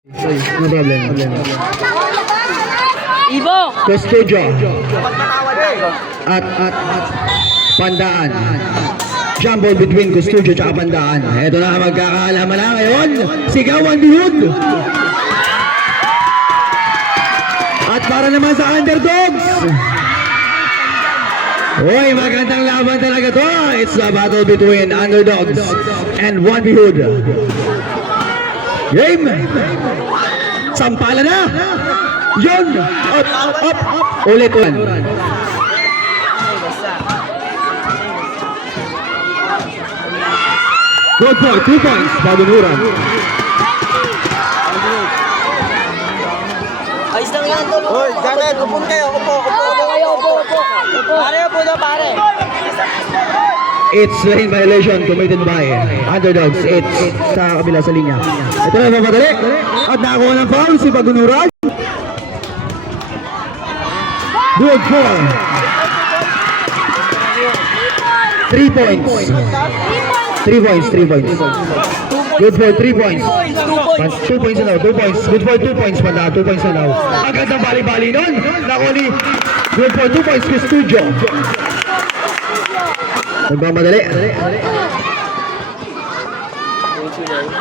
No problem. Ibo! Custodio. At Pandaan. Jumble between Custodio at Pandaan. Ito na magkakaalaman na ngayon. Sigawan bihud. At para naman sa underdogs. Uy, magandang laban talaga to. It's a battle between underdogs and one bihud. Game! Sampala na! Yun! Up! Ulit. Good point, 2 points, Bagunuran. Ayos lang yan, tol. Hoy, Janet, upon kayo, upo. Pare, upo na, pare. It's lane violation committed by underdogs. It's sa kabila sa linya. Ito na mamadali. At nakakuha ng foul si Bagunuran. Good for 3 points. 3 points. Good for 3 points. 2 points na daw, 2 points. Good for 2 points pa daw, 2 points na daw. Agad ang bali-bali nun. Nakuli. Good for 2 points kay Studio. Nagmamadali.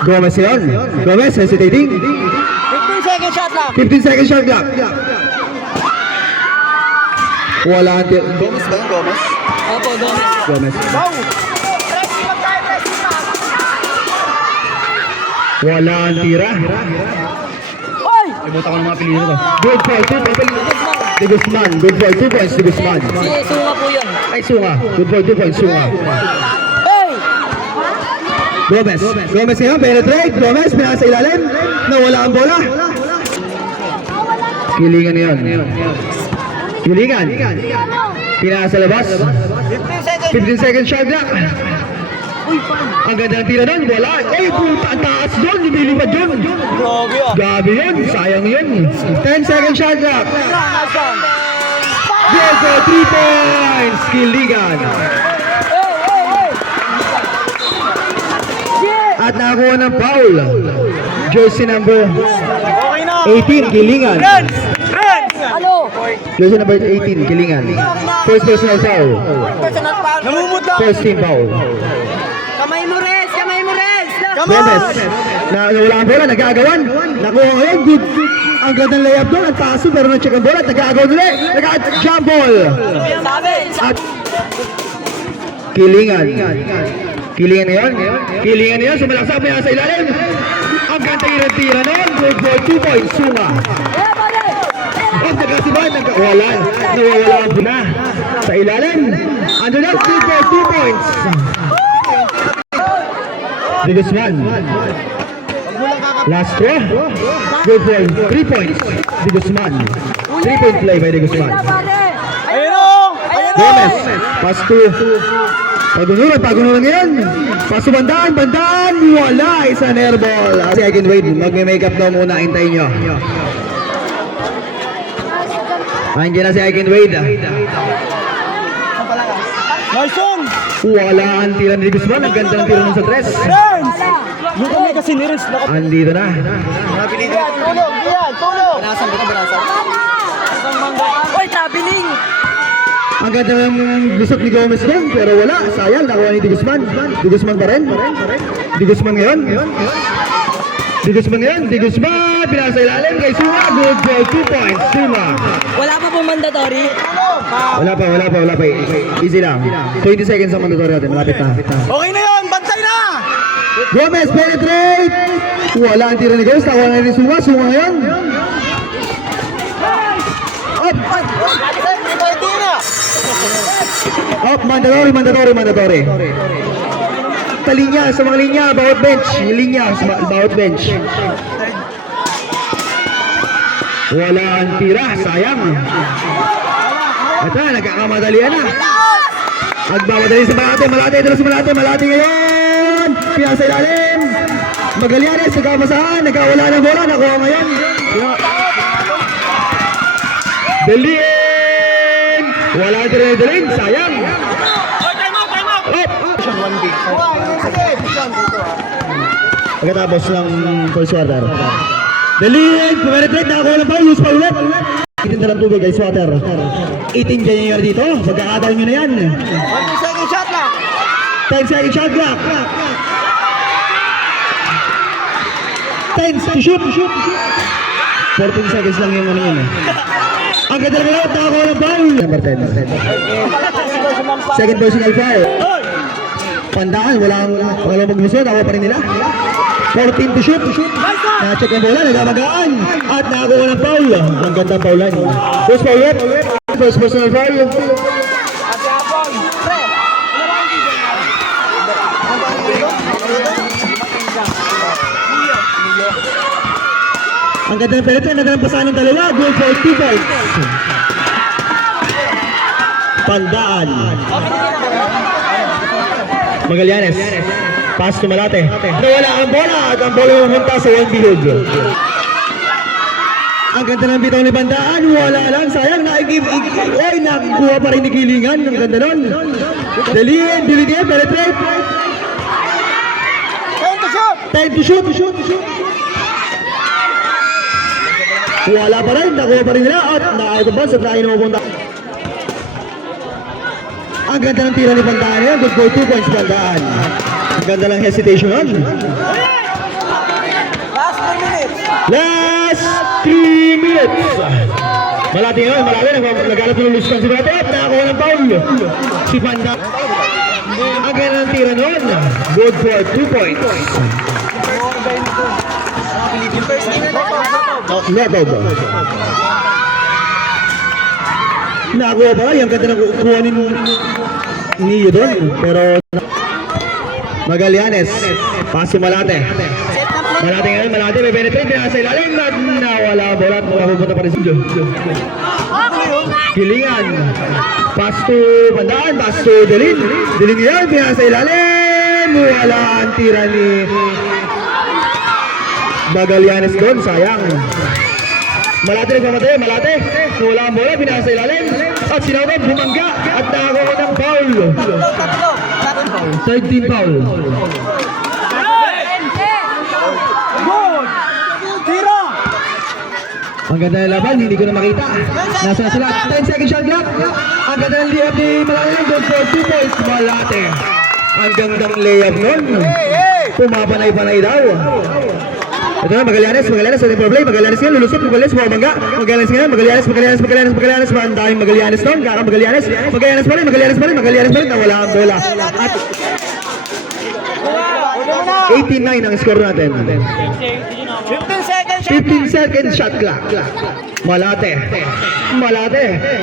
Gomez yun. Gomez hesitating. 15 second shot lang. 15 second shot clock. Wala ang tira. Gomez ba yun, Gomez? Opo, Gomez. Gomez. Wala ang tira. Hoy! Ibuta ko ng mga pilihan ito. Good for 2 points. De Guzman. Good for 2 points. De Guzman. Si Sunga po yun. Ay, Sunga. Good for 2 points. Sunga. Hey! Gomez. Gomez ngayon. Penetrate. Gomez. Pinasa ilalim. Nawala ang bola. Kilingan na yun. Kilingan. Pinasa labas. 15 seconds shot clock. Ang ganda ng tira doon. Wala. Ay, puta. Ang taas doon. Lumilipad yun. Grabe ah. Gabi yun. Sayang yun. 10 seconds shot clock. Good for 3 points. Kilingan. At nakakuha ng foul. Jersey number Okay na. 18, Kilingan. Ano? Jersey number 18, Kilingan. First personal foul. Personal foul. Namumutla. First team foul. Kamay mo, Rez! Kamay mo, Rez! Gomez. Nawala ang bola, nag-aagawan. Nakuha ngayon, good. Ang gandang layup doon, ang paso, pero na-check ang bola, nag-aagawan ulit. Nag-jump ball. Sabi! At Kilingan. Kilingan na yun. Kilingan na yun, sumalaksak may nasa ilalim. Ang gandang tira noon, good for 2 points, Sunga. At nagkasibay, wala. Nawawala ang puna. Sa ilalim. Ando na, good for 2 points. De Guzman. Last throw. Good for 3 points. De Guzman. 3-point play by De Guzman. Ayun o. Gomez. Pass to Pagunuran ngayon. Pass to Bandaan. Wala. Isa na airball. Second wave. Mag-make-up daw muna. Hintayin nyo. Andiyan na si Aiken Wade. Nice one. Wala ang tira ni De Guzman. Ang ganda ng tira nun sa tres. Renz. Yung kami kasi ni Renz. Andito na. Tulog. Barasan ko ito, barasan. Hoy, traveling! Ang ganda ng lusot ni Gomez doon. Pero wala. Sayang. Nakuha ni De Guzman. De Guzman pa rin. De Guzman ngayon. De Guzman. Pinasa ilalim kay Sunga. Good for 2 points. Sunga. Wala pa po mandatory. Wala pa. Easy lang. 20 seconds ang mandatory natin. Malapit na. Okay na yun. Bantay na. Gomez penetrate. Wala ang tira ni Gomez. Nakuha na ni Sunga. Sunga ngayon. Up. Mandatory. Linya, sa mga linya, bawat bench. Yung linya, bawat bench. Wala ang tira, sayang. Ito na, nagkakamadalian na. Magmamadali sa Malate ngayon. Pinasa ilalim. Magallanes, nagkamasahan, nagkawala ng bola, nakuha ngayon. Dalin. Wala ang tira ni Dalin, sayang. Pagkatapos ng first quarter. Dalin, pumenetrate, nakakuha ng foul, loose foul ulit. Itin na lang tubig, guys, water. Itin dyan yung dito, magkakataon nyo na yan. 1 second shot lang. 10 second shot clock. 10 to shoot. 14 seconds lang yung ano yun. Ang ganda ng lahat, nakakuha ng foul. Number 10. Second personal foul. Pandaan, walang pangalawang magmusod, ako pa rin nila. 14 to shoot. Na-check ang bola, nagamagaan. At nakakuha ng foul. Ang ganda ang foulan. First foul ulit. First personal foul. Ang ganda ng penetrate, ang ganda ng pasahan ng dalawa. Goal for 2 points. Pandaan. Magallanes. Pass to Malate. Nawala ang bola at ang bola mamunta sa one bilog. Ang ganda ng bitaw ni Bandaan. Wala lang. Sayang. Oy, nakukuha pa rin ni Kilingan. Ang ganda nun. Dalin. Dilin. Penetrate. 10 to shoot. Wala pa rin. Nakuha pa rin nila. At na-out of bounds at nakain na mapunta. Ang ganda ng tira ni Bandaan yan. Good for 2 points Bandaan. Ang ganda ng hesitation nun. Last 3 minutes. Malati ngayon, malati. Nagalat ng luluskan si Malati. At nakakuha ng foul. Si Bandaan. Ang ganda ng tira nun. Good for 2 points. Knockout ba? Nakakuha pa. Yung ganda ng kuha ni Niyo doon. Pero Magallanes. Pass si Malate. Malate ngayon, Malate may penetrate. Pinasa ilalim at nawala ang bola at mapupunta pa rin si Joe. Kilingan. Pass to Bandaan. Pass to Delin. Delin ngayon, pinasa ilalim. Wala ang tira ni Magallanes doon. Sayang. Malate nagmamatay. Malate. Wala ang bola. Pinasa ilalim. At sinawag, bumangga. At nakakuha ng foul. Third team foul. Tira! Ang ganda ng laban, hindi ko na makita. Nasa na sila. 10 second shot clock. Ang ganda ng layup ni Malate. Good for 2 points. Malate. Ang gandang layup nun. Pumapanay-panay daw. Ito na, Magallanes, sa team for play. Magallanes nga, lulusot, Magallanes, bumabangga. Magallanes nga, Magallanes. Ang daming Magallanes doon. Karang Magallanes pa rin. Nawala ang bola. At 89 ang score natin. 15 seconds shot. 15 second shot clock. Malate.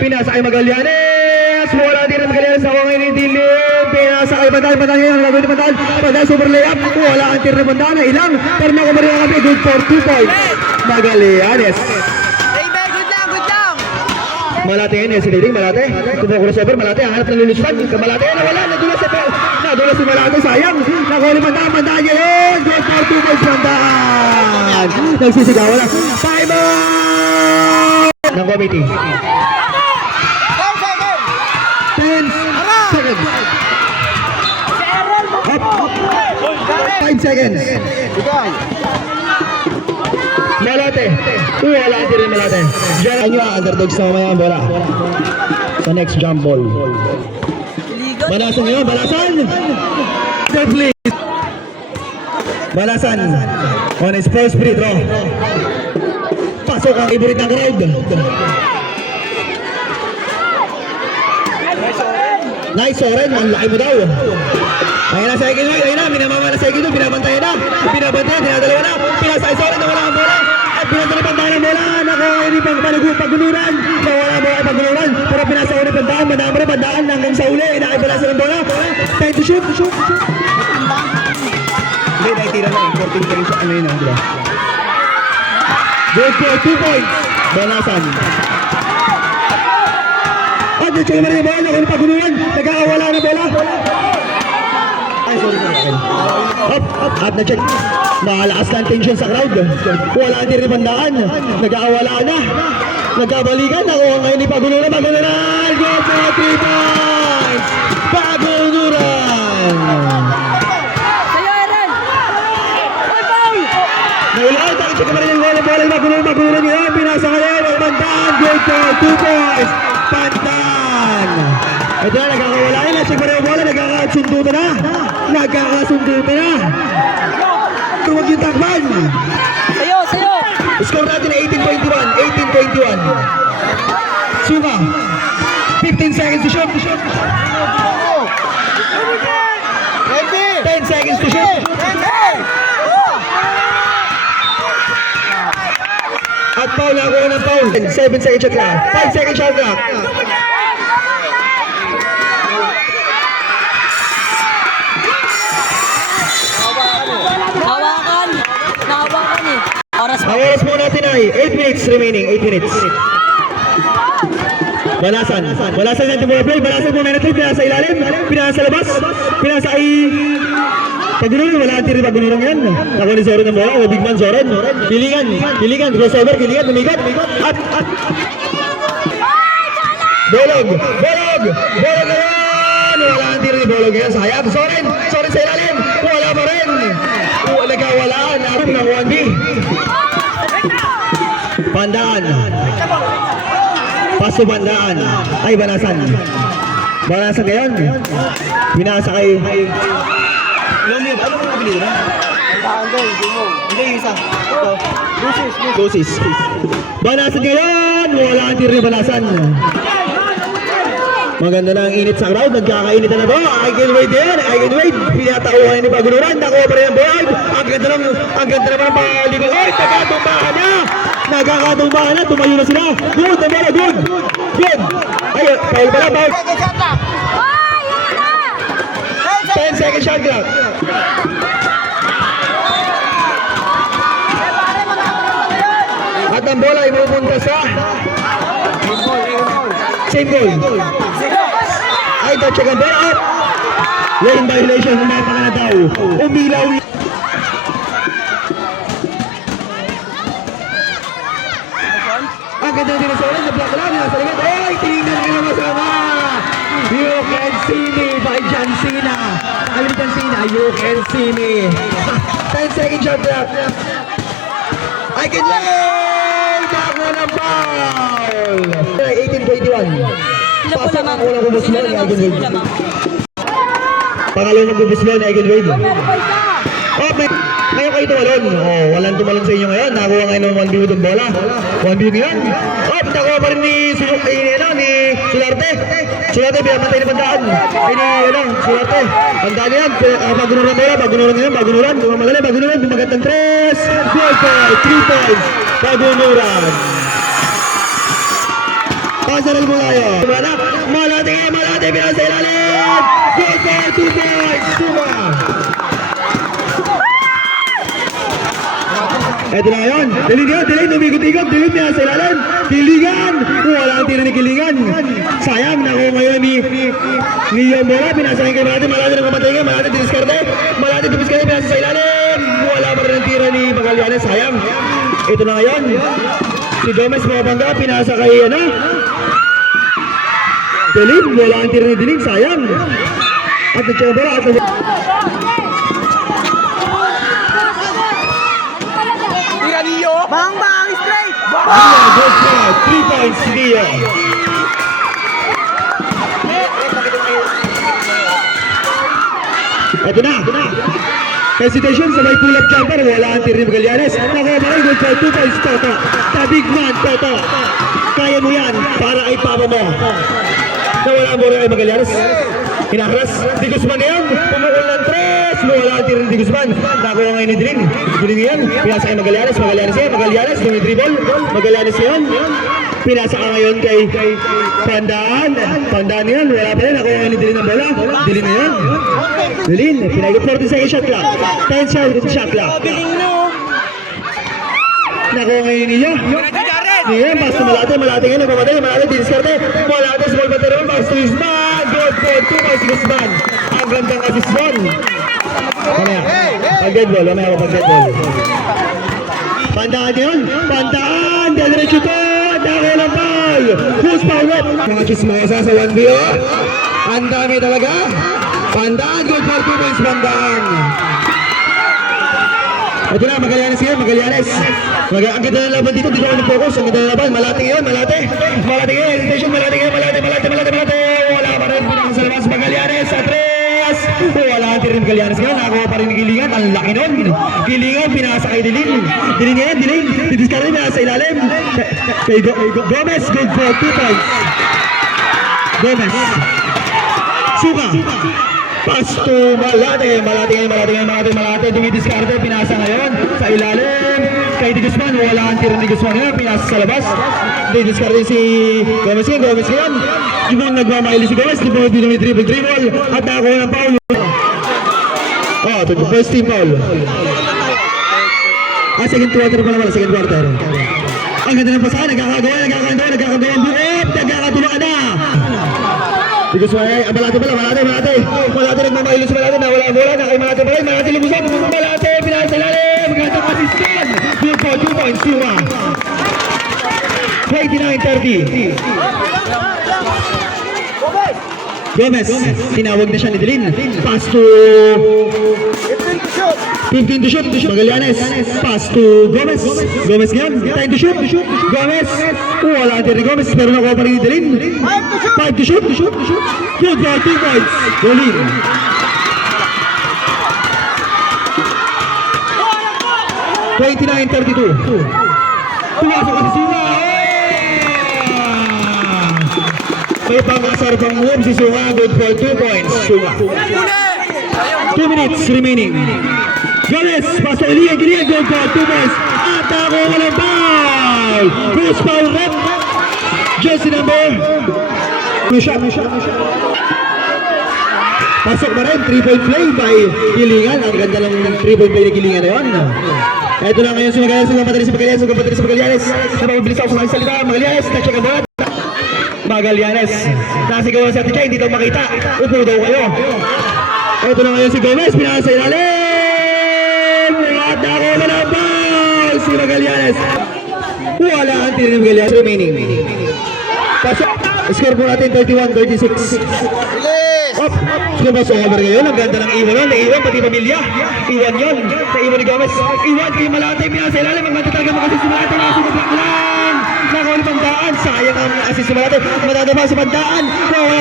Pinasa kay Magallanes. Wala din ang Magallanes. Ako ngayon ni Dilin. Pinasa kay Bandaan. Bandaan super layup. Wala ang tira ng Bandaan. Ilang. Pero makumarin ang kami. Good for 2 points. Magallanes. Good lang. Malate yan. Hesitating. Malate. Crossover. Malate. Ang hanap ng luluspan. Malate. Nawala. Nadula si Malate. Sayang. Nakuha ni Bandaan yun. Good for 2 points. Bandaan. Nagsisigawan lang. Time out! Ng committee. 10 seconds. Up. 5 seconds. Malate. Wala din rin Malate. Diyan nyo ang underdogs na mamaya ang bola. Sa next jump ball. Balasan nyo. Third please. Balasan. On his first free throw. Pasok ang iburit ng crowd. Nice, Oren. Ang laki mo daw. Ayun na sa ikin. Minamama na sa ikin. Binabantayan na. Dinadalawa na. Pinasa kay Soren. Nawala ang bola. At pinatalipantayan ang bola. Nakuha ni paguluran. Nawala ang bola paguluran. Pero pinasa ko ni Bandaan. Madama rin Bandaan hanggang sa uli. Nakipalasa ng bola. Time to shoot. Hindi, naitira na. 14 kayo sa ano yun. Good for 2 points. Balasan. At na-check naman yung bola. Nakuha ni paguluran. Nagkakawala na bola. Ay, sorry. Up na-check. Malakas na ang tension sa crowd. Wala ang tira ni Bandaan. Nagkakawala na. Nagkabalikan. Nakuha ngayon ni Paguluran. Good for 3 points. Paguluran. Sa'yo, Eren! Oy, foul! Nailakay. Check pa rin yung bola, magulo ngayon. Pinasa ngayon, ang Pandan. Good for 2 points. Pandan. Ito na, nagkakawala na. Check pa rin yung bola, nagkakasundutan na. Tuwag yung takban. Sayo, sayo. Score natin na 18-21. Sunga. 15 seconds to shoot. Ready. 10 seconds to shoot. At foul na ako ng foul. 7 second shot clock. 5 second shot clock. Nahawakan eh. Oras Ang oras po natin ay 8 minutes remaining. 8 minutes. Balasan natin muna play. Balasan po na play. Pinasa ilalim. Pinasa labas. Pinasa ay... Pagulong, wala ang tiri pagulong yan. Ako ni Zoron ng bola. O big man Zoron. Kilingan. Crossover. Kilingan. Tumigot. At. Bolog na yan. Wala ang tiri ni Bolog yan. Sayang. Zoron sa ilalim. Wala pa rin. Nagkawala. Narap ng 1B. Pandaan. Paso Pandaan. Ay, Banasan ngayon. Binasa kay... Ilan yun? Ano mo nabili na? Hindi, isa. Ito. Lucis. Banasan ngayon. Wala ang tiro ni Banasan. Maganda na ang init sa crowd. Nagkakainit na to. Eigenwade din. Pinatauhan ni Paguluran. Nakuha pa rin ang board. Ang ganda naman ng paligo. Ay, nagkakatumbahan na. Tumayo na sila. Good. Ay, foul pala. 10 second shot clock. At ang bola ay pupunta sa same goal. Ay, check ang bola up. Lane violation, humapa ka na daw. Umilaw. Ang ganda din sa ulan, na-block lang, nasa likod. Ay, tinignan ka na masama. You can see me by John Cena. Alam John Cena, you can see me. 10 second shot clock. I can lay! Bako ng foul! 18-21. Pasok ang unang bubuslo ni Eigenwade. Pangalawang bubuslo ni Eigenwade. Oh, ngayon kayo tumalon. Oh, walang tumalon sa inyo ngayon. Nakuha ngayon ng 1B with bola. 1B ngayon. Oh, nakuha pa rin ni Sularte. Sularte, pinapantay na Pandaan. Sularte. Pandaan yan. Bagunuran. Bagunuran. Bumagat ng 3. 3 points. Bagunuran. Pasaral mo kayo. Malate. Pinasa ilalim. Good for 2 points. Suma. Ito na ngayon. Dilig. Umikot-ikot. Dilig niya sa ilalim. Kilingan. Wala ang tira ni Kilingan. Sayang. Nakuha ngayon ni Yombola. Pinasakay kay Malate. Malate ng kamatay. Malate diniskarte. Pinasa sa ilalim. Wala pa rin ang tira ni Magallanes. Sayang. Ito na ngayon. Si Gomez mabangga. Pinasa kay Dilig. Wala ang tira ni Dilig. Sayang. At nagsiyabola. Bang straight. Good shot. 3 points si Dio. Ito na. Hesitation sa may pull-up jumper. Wala ang tira ni Magallanes. Nakuha pa rin. Good for 2 points. Toto. The big man, Toto. Kaya mo yan para ay papa mo. Nawala ang bola kay Magallanes. Hinakras. Di Guzman ngayon. Pumukul ng 3. Wala ang tira ni Guzman. Nakuha ngayon ni Diling. Diling yan. Pinasa kay Magallanes. Magallanes. Dribble. Magallanes yan. Pinasa ka ngayon kay Pandaan. Pandaan yan. Wala pa rin. Nakuha ngayon ni Diling ng bola. Diling na yan. Diling. Pinagod 40 second shot clock. 10 second shot clock. Nakuha ngayon niya. Niya. Basta Malate ngayon. Nagpamatay. Malate. Diniskarte. Malate. Small battery. Basta Guzman. Good for 2 points si Guzman. Ang gandang assist doon. Mamaya. Pag-dead ball. Pandaan yun. Pandaan. Diretso to. Dako ng ball. Who's foul up? Mga chismosa sa 1B. Ang dami talaga. Pandaan. Good for 2 points. Pandaan. Ito na, Magallanes ngayon, Magallanes. Ang ganda ng laban dito, dito ako nag-focus. Ang ganda ng laban, Malate ngayon, Malate. Malate ngayon, hesitation, Malate ngayon, Malate. Wala pa rin, pinakang sa labas, Magallanes, sa 3. Wala ang tirin Magallanes ngayon, nakakuha pa rin ng Gilingan. Ang laki nun. Gilingan, pinasa kay Dilin. Dilin ngayon, Dilin. Didiscard rin, nasa ilalim. Kay Gomez, good for 2 points. Gomez. Suka. Pasto, Malate, dumidiskarte, pinasa ngayon, sa ilalim, kay Di Guzman, wala ang tira ni Guzman ngayon, pinasa sa labas, dumidiskarte si Gomez ngayon, yung nagmamaili si Gomez, di may dribble, at nakakuha ng foul. Oh, ito, first team foul. Second quarter pa naman, second quarter. Ang ganda ng pasahan, nagkakagawa, buot, nagkakatulungan na. Because why? Malate nagmamailo si Malate na wala ang bola na kay Malate lumusot, Malate, pinasa sa ilalim, magandang assistant, good for 2 points, Suma. 29-30. Gomez, tinawag na siya ni Dilin, pass to 15 to shoot, Magallanes, pass to Gomez, Gomez ngayon, 10 to shoot, Gomez, wala ang tira ni Gomez, pero nakuha pa rin ni Dilin, 5 to shoot, good for 2 points, Dilin. $29-32. Tumasok ka si Suma. May pangasar pang move si Suma, good for 2 points, Suma. 2 minutes remaining. Gomez, pasok Ilian, good for 2 points. At ako walang foul. First foul rep. Jersey number. No shot. Pasok na rin, 3-point play by Gilingan. Ang ganda ng 3-point play ni Gilingan na yun. Ito na ngayon si Magallanes, si Magallanes. Napapabilis ako sa salita. Magallanes, na-check ang bola. Magallanes. Nasigawan si Ate Chay, hindi daw makita. Upo daw kayo. Ito na ngayon si Gomez, pinasa ilalim. At ako na ng foul si Magallanes. Wala ang tira ni Magallanes remaining. Pasok. Score po natin 31-36. Score pa sa over ngayon. Ang ganda ng iwan nun. Naiwan pati pamilya. Iwan yun. Naiwan ni Gomez. Iwan kay Malate. Pinasa ilalim. Ang ganda talaga makasist si Malate. Nakasist si Bandaan. Nakawal Bandaan. Sayang ang assist si Malate. Matadama si Bandaan.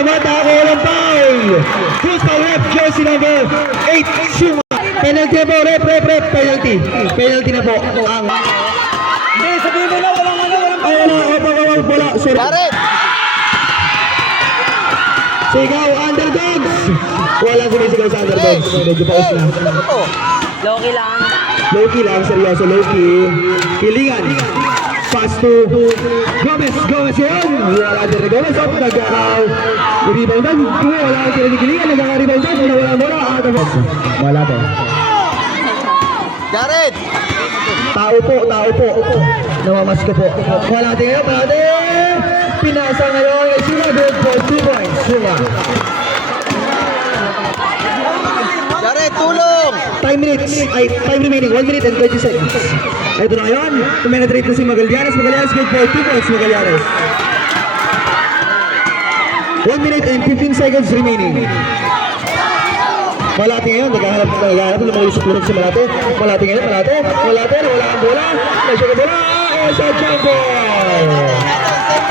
Nakawal ang foul. First foul rep. Jersey number 8. Suma. Penalty na po. Rep. Penalty. Penalty na po. Ang... Hindi, sabihin mo na, walang Wala. Sorry. Jared! Sigaw, underdogs! Wala sumisigaw sa underdogs. Medyo paus na. Loki lang. Loki lang, seryoso, Loki. Gilingan. Pass to Gomez yun! Wala din ni Gomez. Reboundan. Wala din ni Gilingan. Nagkaka-reboundan. Wala bola. Wala to. Jared! Tao po. Namamas ko po. Wala din ngayon, pati. Pinasa ngayon. Suma good for 2 points. Suma. Jared, tulong! Time remaining. 1 minute and 20 seconds. Ito na ngayon. Tumenetrate na si Magallanes. Magallanes good for 2 points. Magallanes. 1 minute and 15 seconds remaining. Malate ngayon, naghahanap lumalusot-lusot si Malate. Malate ngayon, Malate, wala ang bola. Nasya ka bola, sa Jumbo.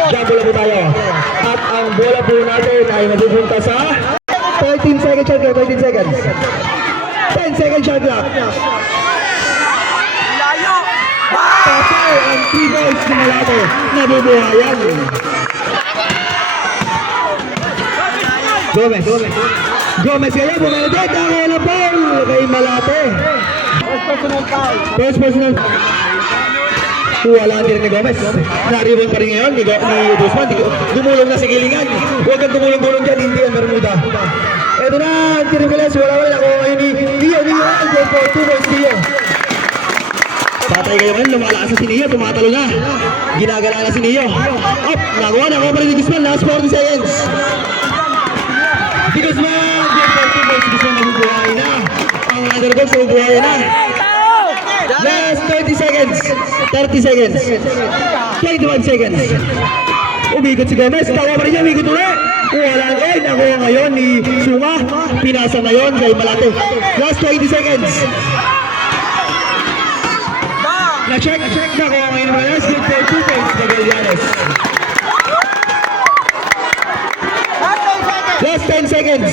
Jumbo lang po tayo. At ang bola po natin ay mapupunta sa 13 seconds shot clock, 13 seconds. 10 seconds shot clock. Layo! Patay ang 3 balls ni Malate. Nabubuhayan. Gomez ngayon, bumalit ang wala foul kay Malate. First personal. Wala din ni Gomez. Naribon pa rin ngayon ni Guzman. Dumulong na si Gilingan. Huwag kang dumulong-bulong dyan, hindi ang Bermuda. Ito na, Tirim Gales, wala. Ako ngayon ni Dio. Ang goal for 2 points, Dio. Patay kayo ngayon, lumalakas na si Dio, tumatalo na. Ginagala na si Dio. Up, nakuha pa rin ni Guzman, last 40 seconds. Si Guzman, goal for 2 points, Guzman nabubuhay na. Ang underdogs nabubuhay na. Last 30 seconds. 21 seconds. Umikot si Gomez. Tawa pa rin niya. Umikot ulit. Walang nakuha ngayon ni Suma. Pinasa na yun kay Malate. Last 20 seconds. Na-check. Nakuha ngayon ng Malas. Good for 2 points. Magallanes. Last 10 seconds.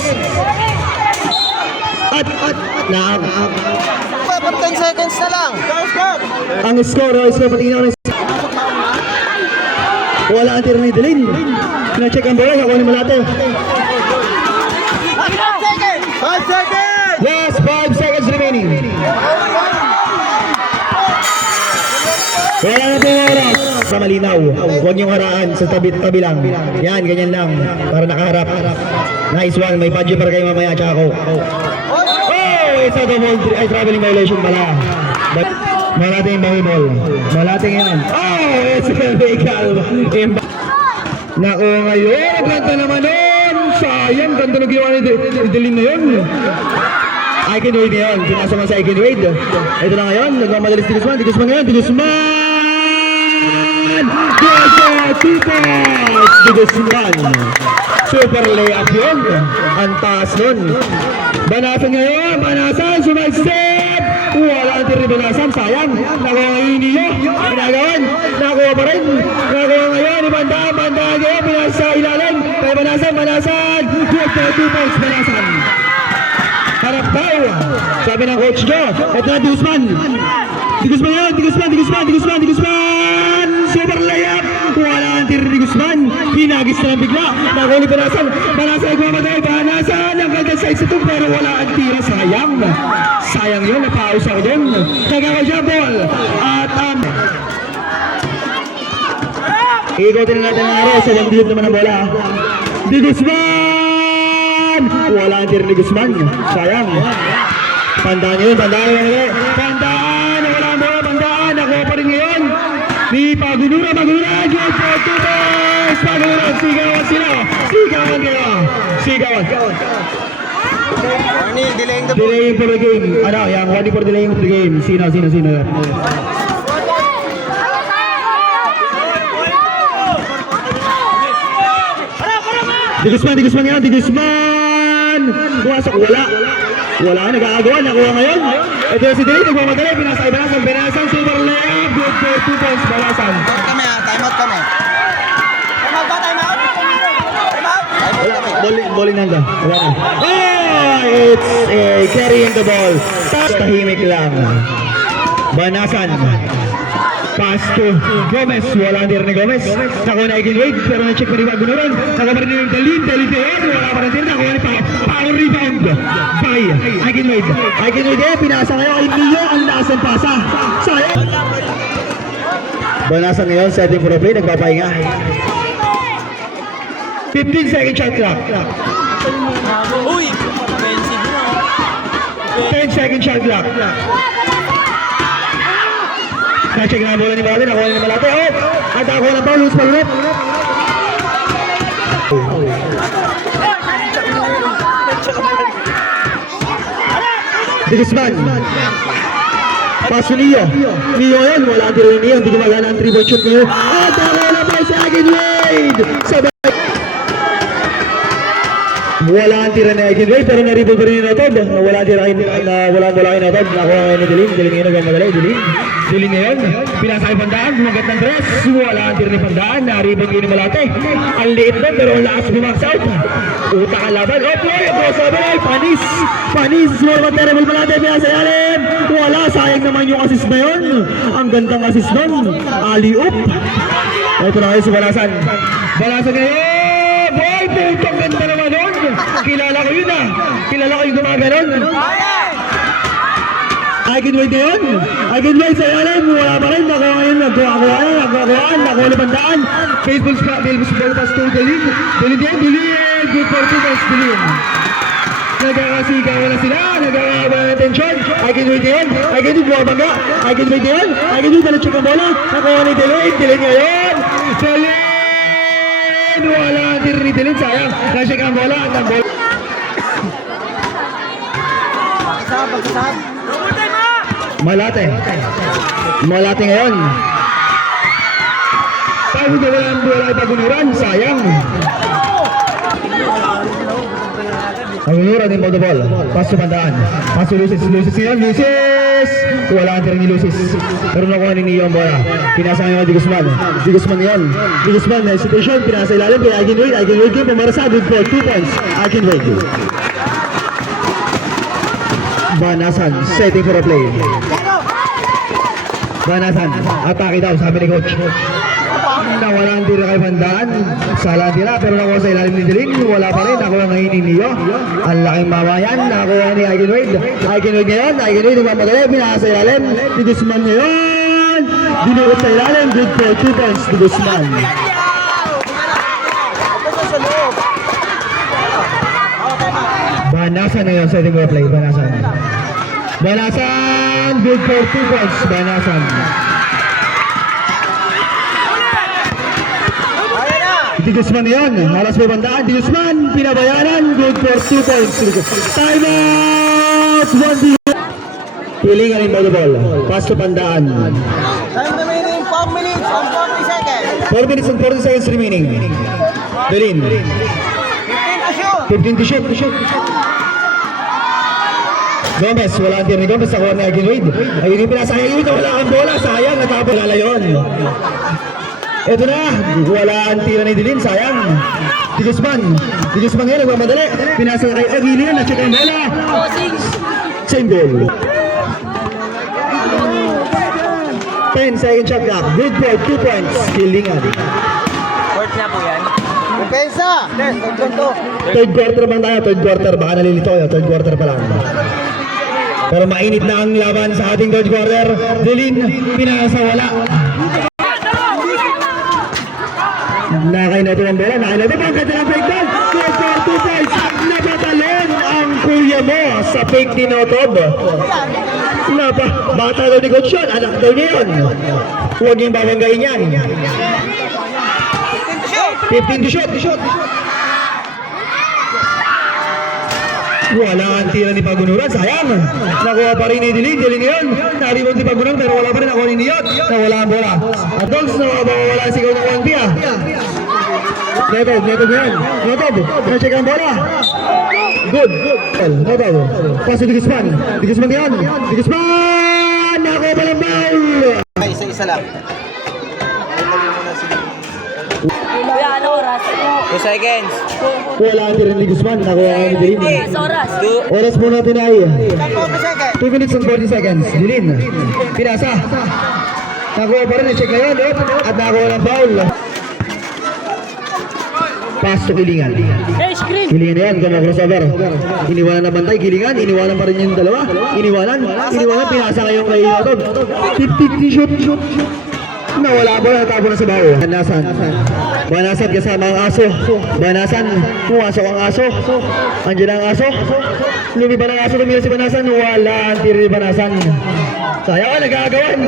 At, Dapat 10 seconds na lang. ang score, patingin ako ng wala ang tira ni Delin. Na-check ang bola, nakuha ni Malate. 5 seconds! Last 5 seconds remaining. Wala na pong oras. Sa malinaw. Huwag niyong haraan sa tabi lang. Yan, ganyan lang. Para nakaharap. Nice one. May budget para kayo mamaya. Tsaka ako. Oh! It's a traveling violation pala. But, malating yung bahibol. Malating yan. Oh! It's a legal. Naku ngayon. Ganda naman nun. Sayang. Ganda na ginawa ni Delin na yun. I can wait na yun. Pinasa mo sa I can wait. Ito na ngayon. Nagmamadalis di Guzman. Di Guzman ngayon. Di Guzman! Goal 2 points! Di Guzman. Super layup yun. Ang taas nun. Banasan ngayon. Banasan. Sumag-step. Wala ang tiri Banasan. Sayang. Nakuha ngayon niyo. Ginagawan. Nakuha pa rin. Nakuha ngayon. Ibandaan. Bandaan ngayon. Pinasa sa ilalim. Kaya Banasan. Good for 2 points. Banasan. Harap daw. Sabi ng coach nyo. Ito na Di Guzman. Di Guzman yun. Di Guzman. Super layup. Wala ang tiri Di Guzman. Hinagis na lang bigla. Nakuli Banasan. Banasan nagmamatay. Banasan. Ang ganda sa isa pero wala ang tira. Sayang. Sayang yun. Napaus ako dun. Nagkakasya ball. At ikotin na natin ang araw. Sayang dihip naman ang bola. Di Guzman. Wala ang tira ni Guzman. Sayang. Tandaan yun. Tandaan. Wala ang bola. Tandaan. Nakuha pa rin ngayon. Ni Pagunura. Good for 2 points. Pagunura. Sigawan sila. Sigawan. Arnie, delaying the ball. Delaying for the game. Ano? Yang ready for delaying for the game. Sino? Di Guzman ngayon. Di Guzman. Buwasak. Wala. Nag-aagawa. Nakuha ngayon. Ito si Delin. Nagmamadali. Banasan. Super layup. Good for 2 points. Banasan. Time out kami. Bowling nanda. Wala na. Oh! It's carrying the ball. Tahimik lang. Banasan. Pass to Gomez. Wala ang tira ni Gomez. Nakuha na Aiken Wade. Pero na-check pa rin Bagunuran. Nakuha pa rin yung Delin. Wala pa rin tira. Nakuha ni Power rebound. By Aiken Wade. Pinasa ngayon kay Mio. Ang lakas ng pasa. Sayang. Banasan ngayon. Setting for a play. Nagpapahinga. 15-second shot clock. Uy! Offensive na. 10-second shot clock. Na-check na ang bola ni Malate. Nakuha ni Malate. Oh! At ako lang pa. Loose palunod. Di Guzman. Paso Neo. Neo yan. Wala ang tiro ni Neo. Hindi gumagana ang 3-point shoot ngayon. At ako lang pa si Aiken Wade. Wala ang tira ni Aiken Wade. Pero na-rebound pa rin yung Notod. Wala ang tira kay Notod. Nakuha ngayon ni Delin. Delin ngayon nagmamadali. Delin ngayon. Pinasakay Pandaan. Bumagat ng dress. Wala ang tira ni Pandaan. Na-rebound ngayon ni Malate. Ang liit na pero ang lakas bumax out. Utak ang laban. Oh boy! Ang boss sabi ay Panis. Small but terrible Malate. Pinasayalim. Wala. Sayang naman yung assist na yun. Ang gandang assist nun. Alley-oop. Ito na ngayon si Banasan. Banasan ngayon. Boy! Putang ganda naman nun. Kilala ko yun ah. Kilala ko yung gumaganon. Aiken Wade na yun. Aiken Wade sa yalim. Wala pa rin. Nakuha ngayon. Nakuha ni Pandaan. Baseball pass to Delin. Delin. Good for 2 points. Delin. Nagkakasigaw na sila. Nagkakaba ng atensyon. Aiken Wade na yun. Aiken Wade bumabangga. Aiken Wade na yun. Aiken Wade na-check ang bola. Nakuha ni Delin. Delin ngayon. Wala ang tira ni Delin. Sayang. Na-check ang bola. Malate ngayon. Sabi ko wala ay Pagunuran. Sayang. Pagunuran din po the ball. Pass to Pandaan. Pass to Lucis ngayon. Lucis. Wala ang tira ni Lucis. Pero nakuha ni Neo ang bola. Pinasa ngayon kay Guzman. Guzman yan. Guzman, hesitation. Pinasa ilalim kay Aguinwade. Aguinwade kayo pumarasa. Good for 2 points. Aguinwade. Banasan, setting for a play. Banasan, atake daw, sabi ni coach. Nawala ang tira kay Bandaan. Sala ang tira, pero nakuha sa ilalim ni Dilin. Wala pa rin, nakuha ngayon ni Neo. Ang laking mamayan, nakuha ni Aguinwade. Aguinwade ngayon, Aguinwade nagmamadali. Pinaka sa ilalim, ni Guzman ngayon. Dinukot sa ilalim, good for 2 points ni Guzman. Banasan na yun, setting for a play. Banasan. Banasan, good for 2 points. Banasan. Di Guzman yun. Haras may bandaan. Di Guzman, pinabayaran. Good for 2 points. Time out! 1-0. Piling rin mo the ball. Pass to bandaan. Time remaining 4 minutes and 40 seconds. 4 minutes and 40 seconds remaining. Delin. 15 to shoot. Gomez, wala ang tira ni Gomez. Nakuha ni Aguinwade. Ayun yung pinasa. Ayun, wala ang bola. Sayang, natapos. Wala yun. Ito na, wala ang tira ni Dilin. Sayang. Di Guzman ngayon, nagmamadali. Pinasa kay Aguilera. Na-check ang bola. Same goal. 10 second shot clock. Good for 2 points. Kilingan. Court na po yan. Depensa! Third quarter bang tayo? Third quarter. Baka nalilito kayo. Third quarter pa lang. Pero mainit na ang laban sa ating third quarter. Dilin, pinasa wala. Nakay na ito ang bola. Nakay na ito. Ang ganda ng fake down. Good for 2 points. Nabatalon ang kuya mo sa fake ni Notob. Bata daw ni Coach yun. Anak daw niya yun. Huwag niyong babanggain yan. 15 to shoot. Wala ang tira ni Pagunuran. Sayang. Nakuha pa rin ni Dilin. Dilin yun. Naribot ni Pagunuran pero wala pa rin. Nakuha ni Niyot. Nawala ang bola. At Dogs, nawawala ang sigaw ng 1 Pia. Notob yan. Notob. Na-check ang bola. Good. Notob. Paso di Guzman. Di Guzman yan. Di Guzman. Nakuha pa ng foul. Isa-isa lang. Kuya, ano oras? 2 seconds. Wala ang tira ni Guzman. Nakuha ni Dilin. Yes, oras. Oras po natin ay 40 seconds. 2 minutes and 40 seconds. Dilin. Pinasa. Nakuha pa rin. Na-check ngayon. At nakuha ng foul. Pass to Kilingan. Hey, screen. Kilingan na yan, gano'n crossover. Iniwanan na bantay, Kilingan, iniwanan pa rin yung dalawa. Iniwanan, pinasa kayong kay Notob. 50 shoot. Nawala po, natabo na sa bao. Banasan kasama ang aso. Banasan, pumasok ang aso. Andiyan ang aso. Lumiban ang aso, tumira si Banasan. Wala ang tira ni Banasan. Sayang, nagagawan.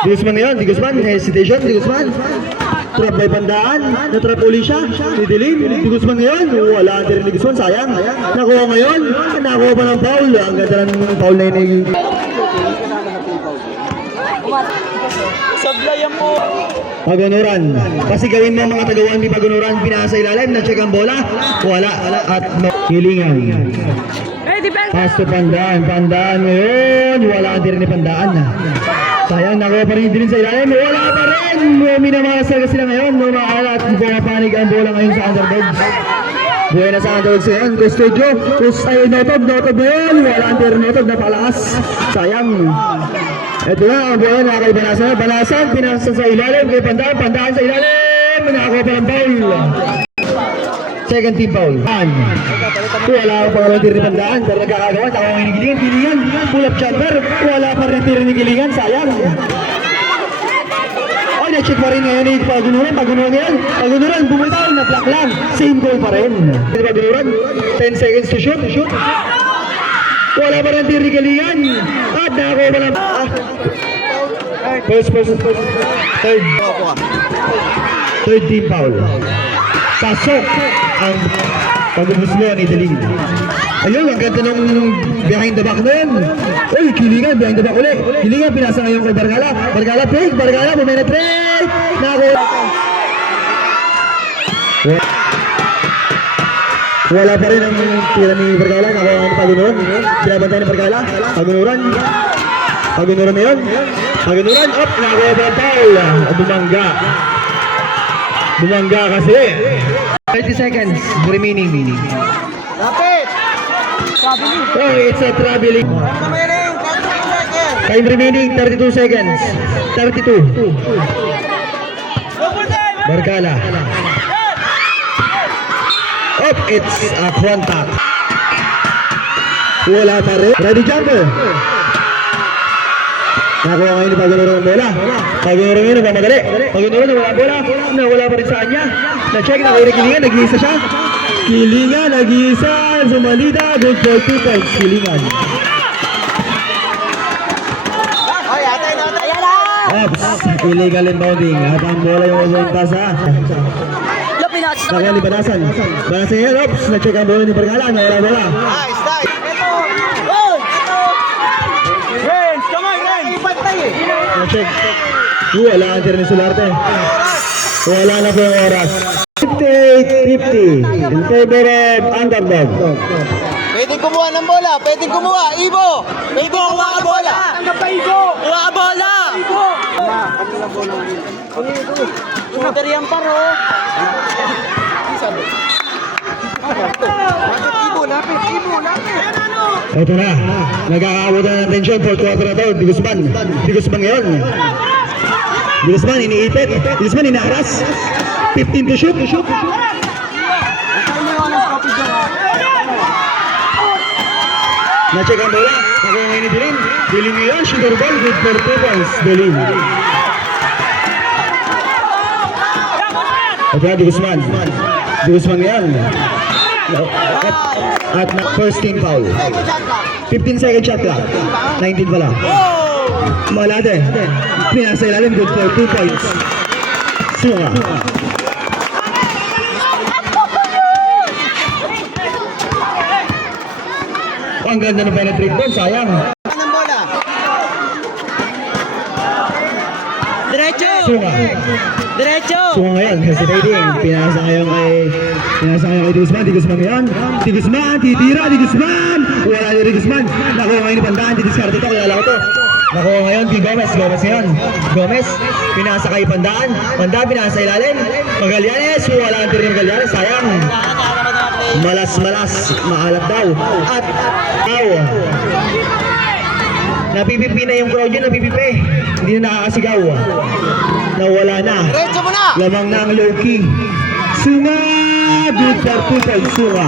Di Guzman ngayon, Di Guzman, hesitation, Di Guzman. Trap by Bandaan, natrap uli siya, ni Dilin, Di Guzman ngayon, wala ang tira ni Guzman, sayang. Nakuha ngayon, nakuha pa ng foul, ang ganda ng foul na yun. Sablayan mo. Pagunuran, kasi gawin mo mga tagawan ni Pagunuran, pinasa ilalim, na-check ang bola, wala, at Kilingan. Hey, defense. Pass to Pandaan ngayon, wala ang tira ni Pandaan. Sayang, nakuha pa rin din sa ilalim, wala pa rin! Minamasa sila ngayon, at pumapanig ang bola ngayon sa underdogs. Buena sa underdogs ngayon, Custodio, Notob ngayon, wala ang tira Notob, napalakas. Sayang. Ito na, ang bola na kay Banasan, pinasa sa ilalim, kay Pandaan sa ilalim, nakakuha pa ng foul. Second team foul. Wala ang pangalawang tira ni Pandaan, pero nagkakagawa, takawang hinigilingan, Kilingan, pull up jumper, wala pa rin tira ni Kilingan, sayang. Oh, na-check pa rin ngayon ni Pagunuran ngayon, bumitaw, na-block lang, same goal pa rin. Pagunuran, 10 seconds to shoot. Wala pa rin tira ni Kilingan, at nakakuha pa ng... Third team foul. Pasok ang pag-ubuslo ni Dilin. Ayun, ang ganda ng behind the back na yun. Uy, Kilingan, behind the back ulit. Kilingan, pinasa ngayon kay Bargala. Bargala, pumenetrate. Nako. Wala pa rin ang tira ni Bergala. Nakuha ang pagunuran. Pinabantay ni Bergala. Pagunuran. Pagunuran na yun. Pagunuran. Up. Nakuha pa ang foul. Bumangga. Bumangga kasi. 30 seconds remaining. Lapit! Oh, it's a traveling. Remaining 32 seconds. Time remaining 32 seconds. 32. Bergala. Up, it's a contact. Wala pa rin. Ready jumper. Nakuha ngayon ni Pagunuro ng bola. Pagunuro ngayon nagmamadali. Pagunuro na wala bola. Nawala pa rin sa kanya. Na-check na kayo na Kilingan. Nag-iisa siya. Kilingan, nag-iisa. Sumalida. Good for 2 points. Kilingan. Ay, atay na. Ayan na! Ops. Illegal inbounding. At ang bola yung ubunta sa Yung pinasa. nakuha ni Banasan. Banasan yan. Ops. Na-check ang bola ni Bergala. Nawala bola. Nice, nice. Ito. Oh! Renz, come on, Renz. Ipantay eh. Na-check. Wala ang tira ni Solarte. Wala na po yung oras. 58-50 in favor of underdog. Pwedeng kumuha ng bola. Pwedeng kumuha. Ibo. Pwedeng kumuha ng bola. Tanggap ka, Ibo. Kumuha ka bola. Ibo. Ito yan paro. Ibo, lapit. Ibo, lapit. Ito na. Nagkakabutan ng atensyon. Fourth quarter na to. Di Guzman. Di Guzman ngayon. Di Guzman iniipit. Di Guzman inaharas. 15 to shoot. Na-check ang bola. Nakuha ngayon ni Dilin. Dilin ngayon. Shooter ball. Good for 2 points. Dilin. Ito na, Di Guzman. Di Guzman ngayon. At first team foul. 15 second shot clock. 19 pala. Malate. Pinasa ilalim. Good for 2 points. Sunga. Ang ganda ng penetrate doon. Sayang. Ng bola. Diretso. Sunga. Diretso. Sunga ngayon. Hesitating. Pinasa ngayon kay Di Guzman. Di Guzman ngayon. Di Guzman. Titira. Di Guzman. Wala ni Di Guzman. Nakuha ngayon ni Pandaan. Didiskarte ito. Kilala ko to. Nakuha ngayon kay Gomez. Gomez ngayon. Gomez. Pinasa kay Pandaan. Pandaan pinasa ilalim. Magallanes. Wala ang tira ni Magallanes. Sayang. Malas-malas. Maalat daw. At napipipi na yung crowd yun. Napipipi. Hindi na nakakasigaw. Nawala na. Diretso mo na. Lamang na ang low key. Sunga! Good for 2 points. Sunga.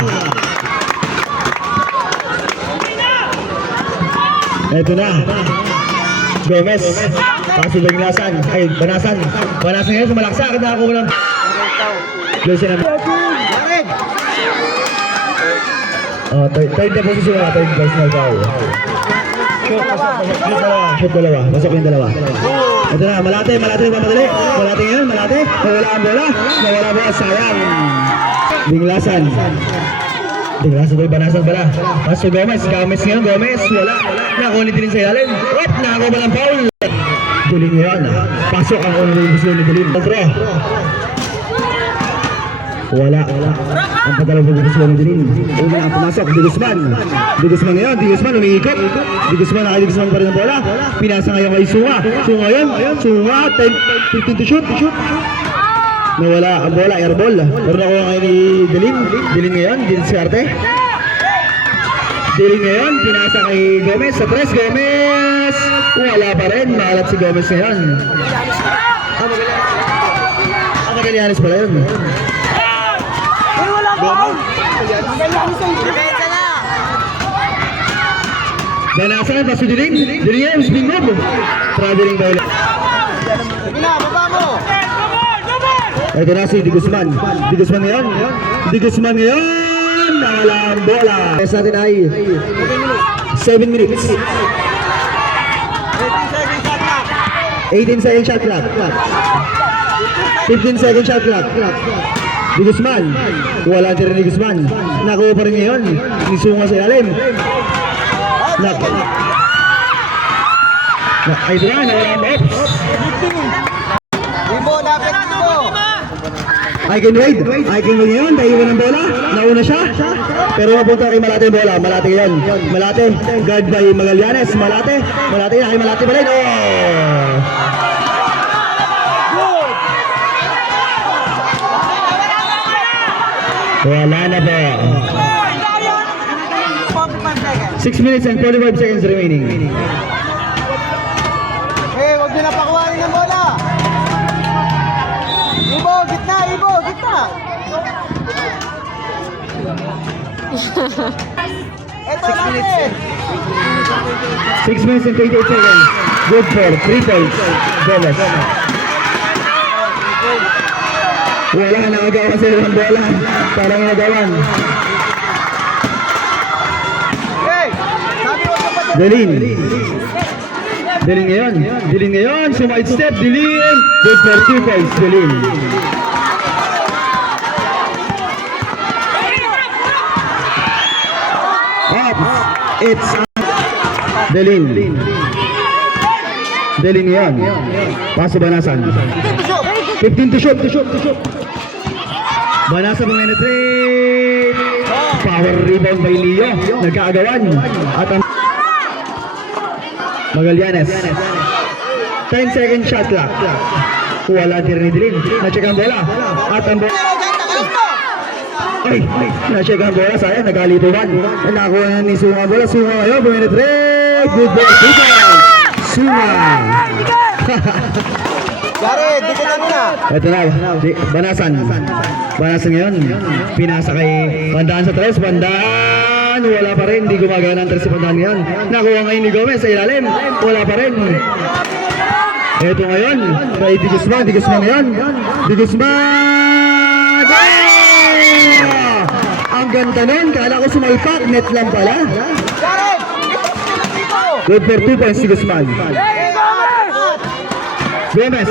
Eto na. Gomez. Paso Banasan. Ay, Banasan. Banasan ngayon. Sumalaksa. Kada ako lang. Close na. Jared. Third na position na. Third personal foul. Shoot dalawa. Pasok yung dalawa. Ito na. Malate. Malate. Mamadali. Malate ngayon. Malate. Nawala ang bola. Nawala ang bola. Sayang. Binglasan. Binglasan ko yung Banasan pala. Paso Gomez. Gomez ngayon. Gomez. Wala. Nakunit din sa ilalim. Up. Nakakuha ba ng foul? Duling ngayon. Pasok ang unang position ni Duling. Draw. Wala. Ang pagkalaw ng Guzman din. Una ang pumasok. Di Guzman. Di Guzman ngayon. Di Guzman umiikot. Di Guzman. Di Guzman pa rin ang bola. Pinasa ngayon kay Sunga. Sunga ngayon. Sunga. 15 to shoot. Nawala ang bola. Airball. Pero nakuha ngayon ni Dilin. Dilin ngayon. Didiskarte. Dilin ngayon. Pinasa kay Gomez. Sa tres. Gomez. Wala pa rin. Maalat si Gomez ngayon. Magallanes pala yun. Depensa na. Banasan, paso Dilin. Dilin ngayon. Spin move. Traveling ball. Sige na, baba mo. Ito na si Di Guzman. Di Guzman ngayon. Di Guzman ngayon. Nawala ang bola. Yes natin ay 7 minutes. 18 second shot clock. 15 second shot clock. Di Guzman. Wala din ni Guzman. Nakuha pa rin ngayon. Nisunga sa ilalim. Ay doon, nawala ang ops. Ibo, lapit Ibo. I can wait ngayon, naiwan ng bola, nauna siya, pero mapunta kay Malate yung bola, Malate ngayon, Malate, guard by Magallanes, Malate na kay Malate ba rin, oh! Wala na po. 6 minutes and 45 seconds remaining. Eh, huwag nyo na pakuhanin ng bola. Ibo, gitna, Ibo, gitna. Ito 6 minutes. 6 minutes and 28 seconds. Good for 3 points. Gomez. Wala na nagagawa kasi ng bola. Parang nagawan. Hey, sabi mo sa pati. Delin ngayon. Sumide step. Delin. Good for 2 points. Delin. Up. It's Delin ngayon. Paso Banasan. 15 to shoot. Banasan penetrate. Power rebound by Leo. Nagkaagawan. At ang Magallanes. 10 second shot clock. Wala tira ni Dilin. Na-check ang bola. At ang bola. Ay, na-check ang bola. Sayang, nagkalituhan. Nakuha na ni Sunga ang bola. Sunga ngayon. Penetrate. Good ball. Sunga. Jared, dikit na. Ito na, Banasan ngayon, pinasa kay Pandaan sa tres, Pandaan, wala pa rin, hindi gumagana ang tres si Pandaan ngayon. Nakuha ngayon ni Gomez sa ilalim, wala pa rin. Ito ngayon, kay Di Guzman ngayon, Di Guzman! Ang ganda nun, kala ko sumalpak, net lang pala. Jared, dito. Good for 2 points si Guzman. Gomez.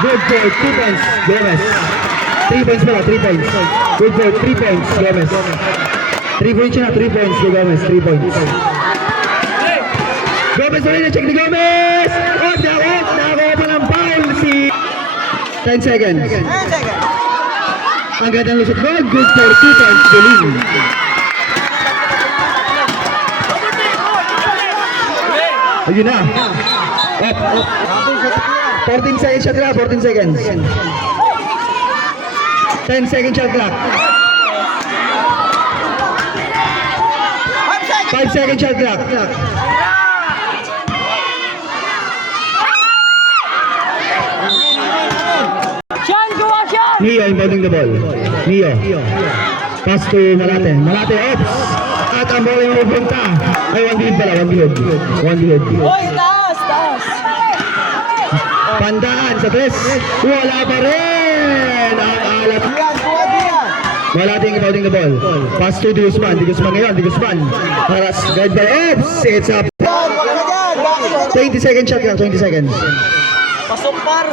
Good for 2 points. Gomez. 3 points pala, 3 points. Good for 3 points. Gomez. 3 points siya na, 3 points. Gomez, 3 points. Gomez ulit na check ni Gomez! Nakakuha pa ng foul si... 10 seconds. 10 seconds. Ang ganda ng lusot mo. Good for 2 points. Delin. Ayun na. Up. 14 seconds shot clock, 14 seconds. 10 second shot clock. 5 second shot clock. Neo inbounding the ball. Neo. Pass to Malate. Malate oops. At ang ball yung pupunta. Ay, 1 pala, 1 Hoy, taas. Pandaan sa tres. Wala pa rin. Ang alat. Diyan. Malating inbounding the ball. Pass to Di Guzman ngayon. Di Guzman. Paras guide by oops. It's up. Wag na dyan. 20 second shot lang, 20 seconds. Pasok par.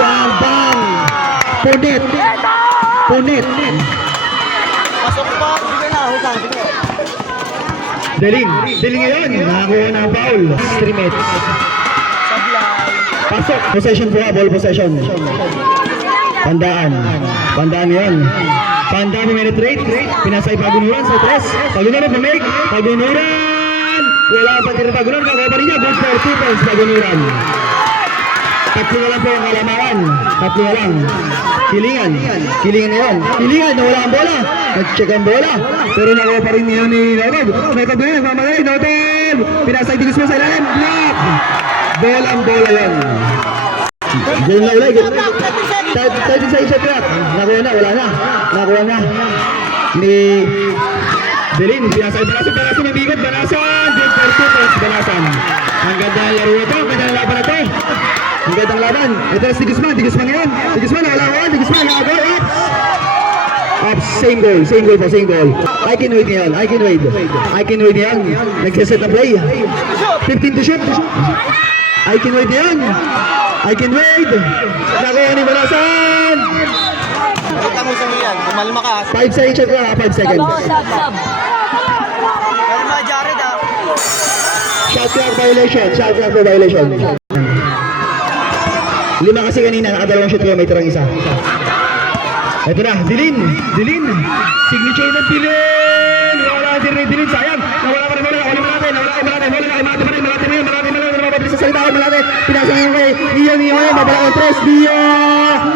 Yang bang. Punit. Pasok par. Sige na, hutang. Sige. Delin ngayon. Nakakuha ng foul. 3 minutes. Pasok. Possession po, ball possession. Pandaan yun. Pandaan penetrate. Pinasay Pagunuran sa tres. Pagunuran pumake. Pagunuran. Wala pa tira Pagunuran. Kakuha pa rin niya. Good for 2 points Pagunuran. Tatlo na lang po ang kalamangan. Tatlo na lang. Kilingan na yun. Kilingan, nawala ang bola. Nag-check ang bola. Pero nakuha pa rin niya ni Notob. Notob na yun, mamalay. Notob! Pinasay tigis mo sa ilalim. Block! Bola ang bola yun. Diyan na ulit. 30 seconds shot clock. Nakuha na, wala na. Nakuha na. Ni Delin, pinasay Banasan, mabigot. Banasan! Good for 2 points, Banasan. Ang ganda ng laro ito. Ang ganda ng laban na ito. Ang gandang laban. Ito na si Guzman ngayon. Di Guzman, nakakuha. Di Guzman, nakakuha. Up, same goal po, same goal. I can wait ngayon. Ngayon. Nagsiset na play. 15 to shoot. I can wait ngayon. Nakuha ni Banasan. Kita mo sa yan. Kumalma ka. 5 seconds shot lang, 5 seconds. Kalma, Jared ah. Shot clock violation. 5 kasi kanina, nakadalawang shoot kayo, may tirang isa. Ito na, Dilin. Signature ng Dilin. Wala din rin Dilin, sayang. Nawala pa rin, malate. Mababilis sa salita ako, malate. Pinasa ngayon kay Nio, mabala ang tres, Nio.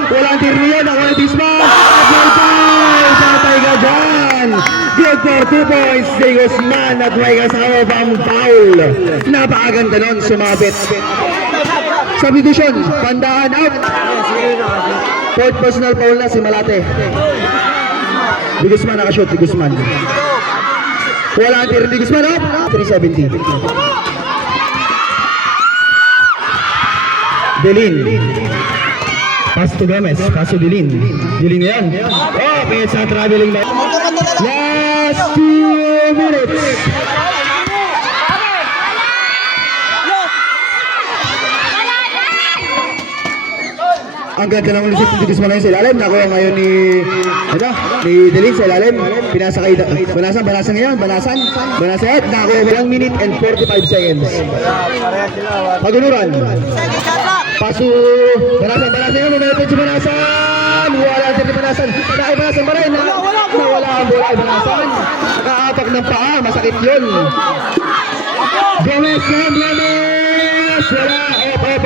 Wala ang tir Nio, nakuha ng Tisma. At may foul, patay ka dyan. Good for 2 points, Jay Guzman at may kasama pang foul. Napakaganda nun, sumabit. Substitution, pandaan out. Fourth personal foul na si Malate. Di Guzman nakashoot, Di Guzman. Wala ang tira, Di Guzman up. 370. Delin. Pass to Gomez, pass to Delin. Delin yan. Oh, pihit sa traveling na. Last 2 minutes. Ang ganda ng ulisip ni Guzman ngayon sa ilalim. Nakuha ngayon ni Delin sa ilalim. Pinasa kay Banasan ngayon. Banasan. Nakuha 1 minute and 45 seconds. Pagunuran. Paso. Banasan ngayon. Momentum si Banasan. Wala ang tira ni Banasan. Banasan pa rin. Nawala ang bola ay Banasan. Nakaapak ng paa. Masakit yun. Gomez. Wala. Off.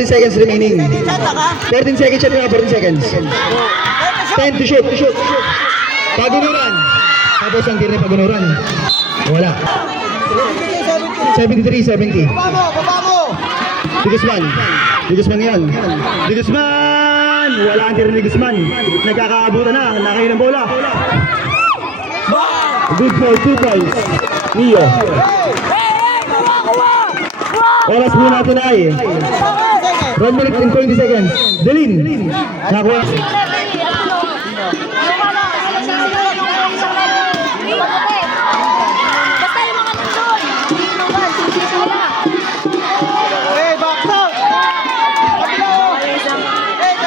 14 seconds remaining. 14 seconds shot na, 14 seconds. 10 to shoot. Pagunuran. Tapos ang tira ni Pagunuran. Wala. 73-70. Baba mo! Di Guzman yan. Di Guzman! Wala ang tira ni Guzman. Nagkakaabutan na. Nakain ng bola. Good for 2 points. Nio. Oras mo natin ay 1 minute and 20 seconds. Delin. Nakuha. Back out!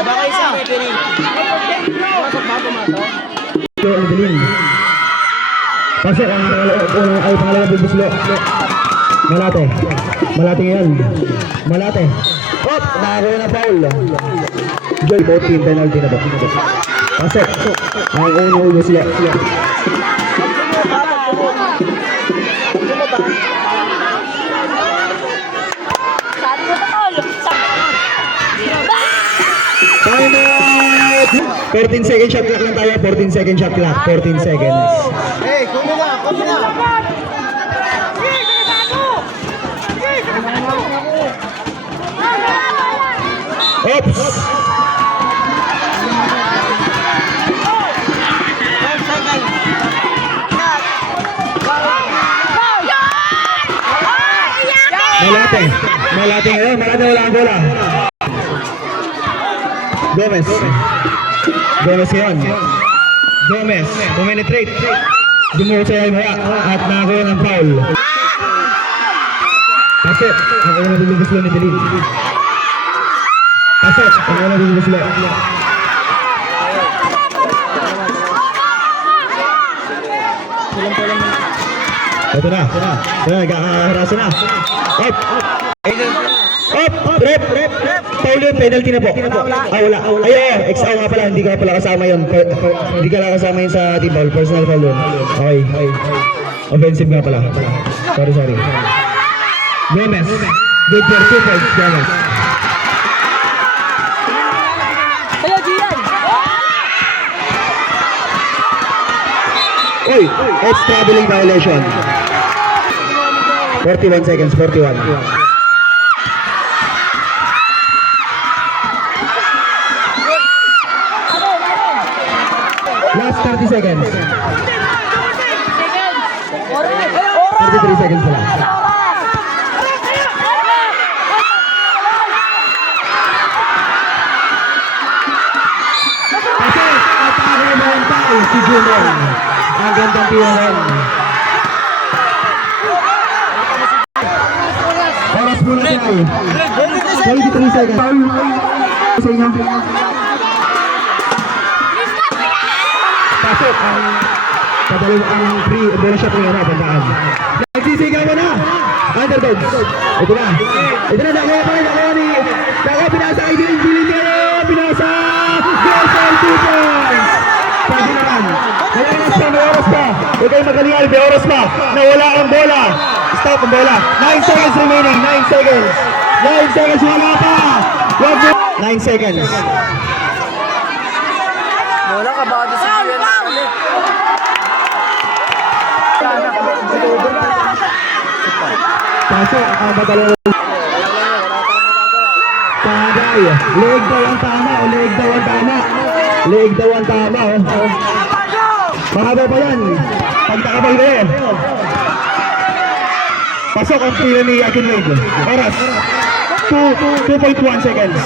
Baka isa. Delin. Pasok ang pangalawang bubuslo. Malate ngayon. Hop! Nakakuha na foul. Joy, both team penalty na ba? Pasok. Ang uno sila. Time out! 14 second shot clock lang tayo. 14 second shot clock. 14 seconds. Hey, kunin na! Oops! Malate ngayon. Wala ang bola. Gomez ngayon. Pumenetrate. Dumuho sa iyo at nakakuha ng foul. Pasok. Nakakuha na dulubos lang ni Delin. Pasok. Nakakuha na dulubos lang. Ito na. Nagkakaharasa na. Up! Rep! Foul yun, penalty na po. Wala. Ay, XO nga pala, hindi ka pala kasama yun. Hindi ka lang kasama yun sa team foul. Personal foul yun. Okay. Offensive nga pala. Sorry. Gomez. Good for 2 points, Gomez. Hello, Gian! Uy! It's traveling violation. 41 seconds, 41. Last 30 seconds. 33 seconds lang. Pasok! At ako naman tayo si Junior. Ang gandang tiwanan. Oras muna tayo. 23 seconds. Sa inyo. Pasok ang kadalawang free bonus shot ngayon na bandaan. Nagsisigawan na. Underdogs. Ito na. Nakuha ni Saka pinasa kay Gilin kayo. Pinasa. Goal for 2 points. Sabi naman. May oras pa. Huwag kayong magalingan. May oras pa. Nawala ang bola. Stop ang bola. 9 seconds remaining. 9 seconds. 9 seconds. Wala pa. 9 seconds. Wala ka ba doon sa Pasok ang badalo. Tagay. Leg daw ang tama. O leg daw ang tama. Leg daw ang tama. Mahaba pa yan. Pagtakabay na yan. Pasok ang tira ni Akin Wade. Oras. 2.1 seconds.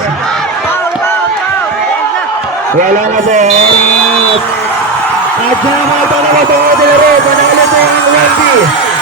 Wala na po. Oras. At dyan mga tanong ito. Panalo po ang Wendy.